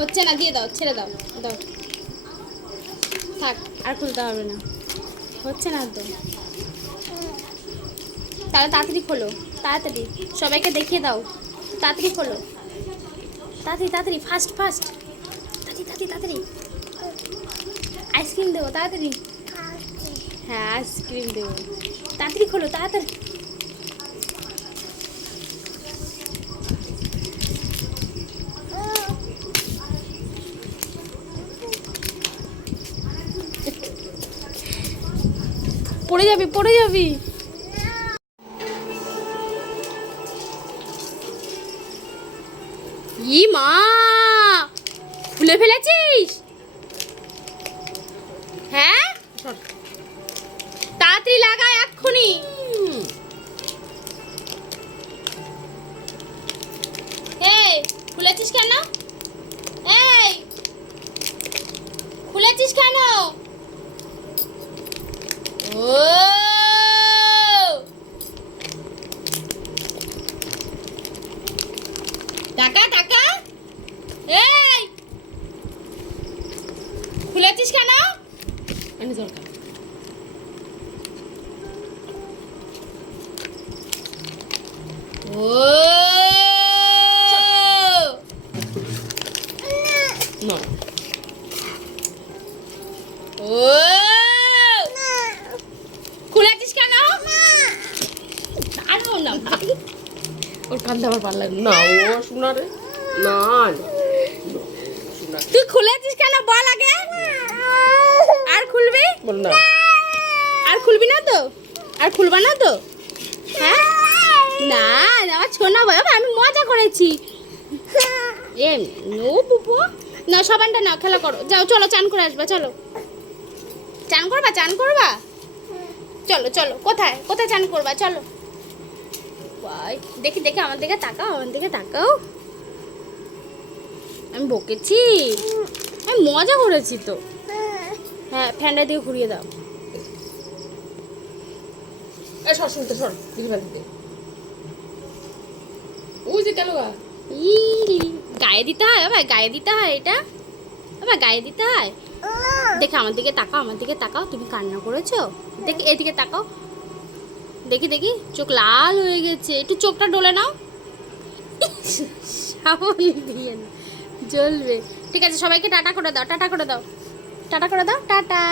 হচ্ছে না, দিয়ে দাও, ছেড়ে দাও, দাও থাক, আর খুলতে হবে না, হচ্ছে না তো। তাহলে তাড়াতাড়ি খোলো, তাড়াতাড়ি সবাইকে দেখিয়ে দাও, তাড়াতাড়ি খোলো, তাড়াতাড়ি তাড়াতাড়ি, ফাস্ট ফাস্ট, তাড়াতাড়ি তাড়াতাড়ি তাড়াতাড়ি। আইসক্রিম দেবো তাড়াতাড়ি, হ্যাঁ আইসক্রিম দেবো, তাড়াতাড়ি খোলো তাড়াতাড়ি। পড়ে যাবি, পড়ে যাবি। ই মা, খুলে ফেলেছিস? হ্যাঁ তাড়াতাড়ি লাগা এক্ষুনি। এই খুলেছিস কেন? এই খুলেছিস কেন? ও টাকা টাকা, এই খুলেছিস কেন? এনে দরকার। ও না, ও খুলেছিস কেন? আর না ওর কান্দে আমার ভালো লাগে না। ও শোনা রে, না তুই খুলেছিস কেন বল আগে। আর খুলবি? বল না। আর খুলবি না তো? আর খুলবা না তো? হ্যাঁ না, আমার ছোনা বল, আমি মজা করেছি। এ নো পুপু, না সাবানটা নাও, খেলা করো, যাও চলো চান করে আসবা, চলো চান করবা, চান করবা, চলো চলো, কোথায় কোথায় চান করবা, চলো। ভাই দেখি দেখি, আমার দিকে তাকাও, আমার দিকে তাকাও। আমি বকেছি, আমি মজা করেছি তো। হ্যাঁ ফ্যানটা দিয়ে ঘুরিয়ে দাও। এই সর, শুনতে সর, দিকে ফেলতে দে। ওই যে গেল গা। ই গায়ে দিতে হয়, আবার গায়ে দিতে হয়, এটা আবার গায়ে দিতে হয়। দেখে আমার দিকে তাকাও, আমার দিকে তাকাও, তুমি কান্না করেছো? দেখি এদিকে তাকাও, দেখি দেখি, চোখ লাল হয়ে গেছে, একটু চোখটা ডলে নাও। সাবন দিয়ে না, জ্বলবে। ঠিক আছে সবাইকে টাটা করে দাও, টাটা করে দাও, টাটা করে দাও, টাটা।